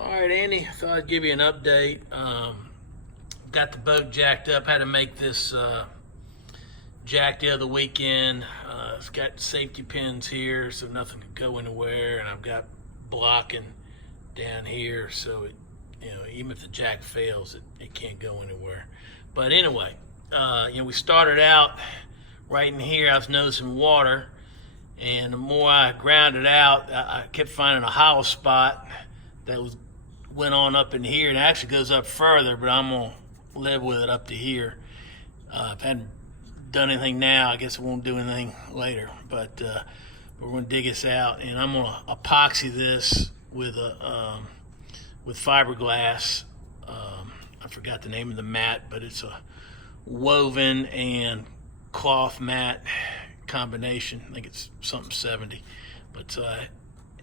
All right, Andy, thought I'd give you an update. Got the boat jacked up. Had to make this jack the other weekend. It's got safety pins here so nothing could go anywhere, and I've got blocking down here so it, even if the jack fails, it can't go anywhere. But anyway, we started out right in here. I was noticing water, and the more I ground it out, I kept finding a hollow spot that went on up in here, and it actually goes up further, but I'm gonna live with it up to here. If I hadn't done anything now, I guess it won't do anything later, but we're gonna dig this out, and I'm gonna epoxy this with fiberglass. I forgot the name of the mat, but it's a woven and cloth mat combination. I think it's something 70, but it's a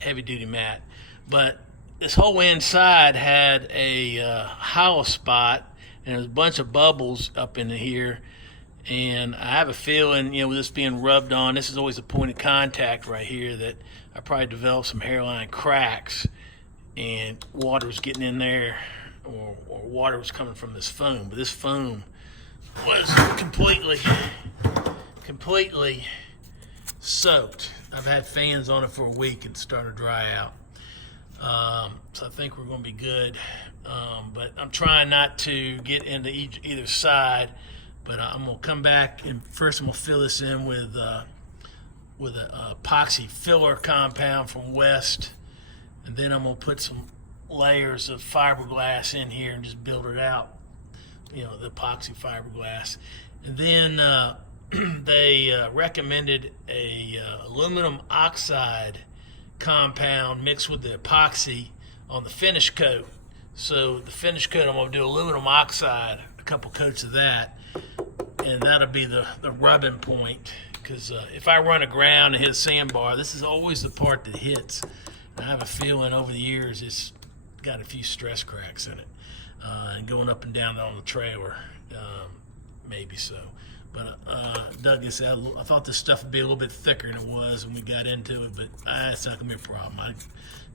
heavy duty mat. But this whole inside had a hollow spot, and there's a bunch of bubbles up in here. And I have a feeling, with this being rubbed on, this is always a point of contact right here, that I probably developed some hairline cracks, and water was getting in there, or water was coming from this foam. But this foam was completely soaked. I've had fans on it for a week and it's starting to dry out. So I think we're going to be good. But I'm trying not to get into either side. But I'm going to come back, and first I'm going to fill this in with a epoxy filler compound from West, and then I'm going to put some layers of fiberglass in here and just build it out. The epoxy fiberglass, and then they recommended a aluminum oxide compound mixed with the epoxy on the finish coat. So the finish coat, I'm going to do aluminum oxide, a couple coats of that, and that'll be the rubbing point. Because if I run aground and hit a sandbar, this is always the part that hits. I have a feeling over the years it's got a few stress cracks in it, and going up and down on the trailer, maybe so. But dug this out. I thought this stuff would be a little bit thicker than it was when we got into it, but it's not gonna be a problem. I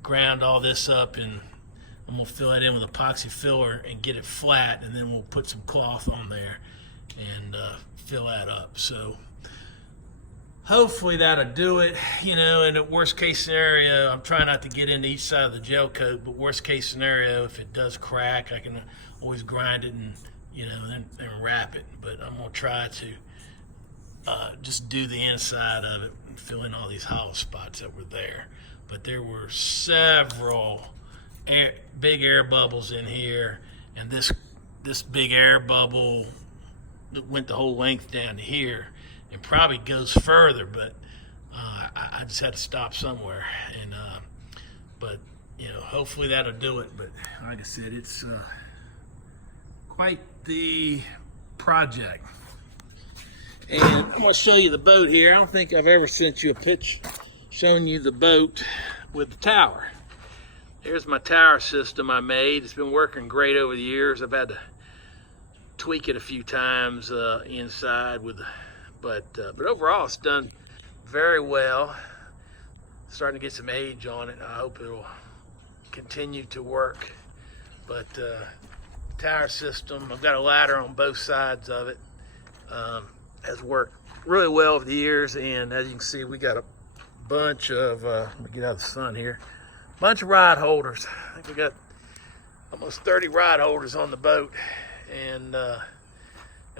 ground all this up, and I'm gonna fill it in with epoxy filler and get it flat, and then we'll put some cloth on there and fill that up. So hopefully that'll do it. In the worst case scenario, I'm trying not to get into each side of the gel coat, but worst case scenario, if it does crack, I can always grind it and then wrap it. But I'm gonna try to just do the inside of it and fill in all these hollow spots that were there. But there were several big air bubbles in here, and this big air bubble went the whole length down to here, and probably goes further, but I just had to stop somewhere. And but hopefully that'll do it. But like I said, it's quite the project. And I'm going to show you the boat here. I don't think I've ever sent you a picture showing you the boat with the tower. There's my tower system I made. It's been working great over the years. I've had to tweak it a few times inside but overall it's done very well. Starting to get some age on it. I hope it'll continue to work. But tower system, I've got a ladder on both sides of it. Has worked really well over the years, and as you can see, we got a bunch of let me get out of the sun here, bunch of rod holders. I think we got almost 30 rod holders on the boat, and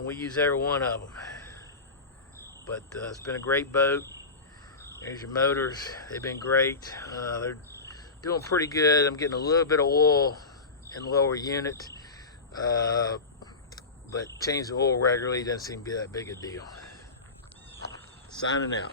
we use every one of them. But it's been a great boat. There's your motors. They've been great. They're doing pretty good. I'm getting a little bit of oil in the lower unit, but change the oil regularly doesn't seem to be that big a deal. Signing out.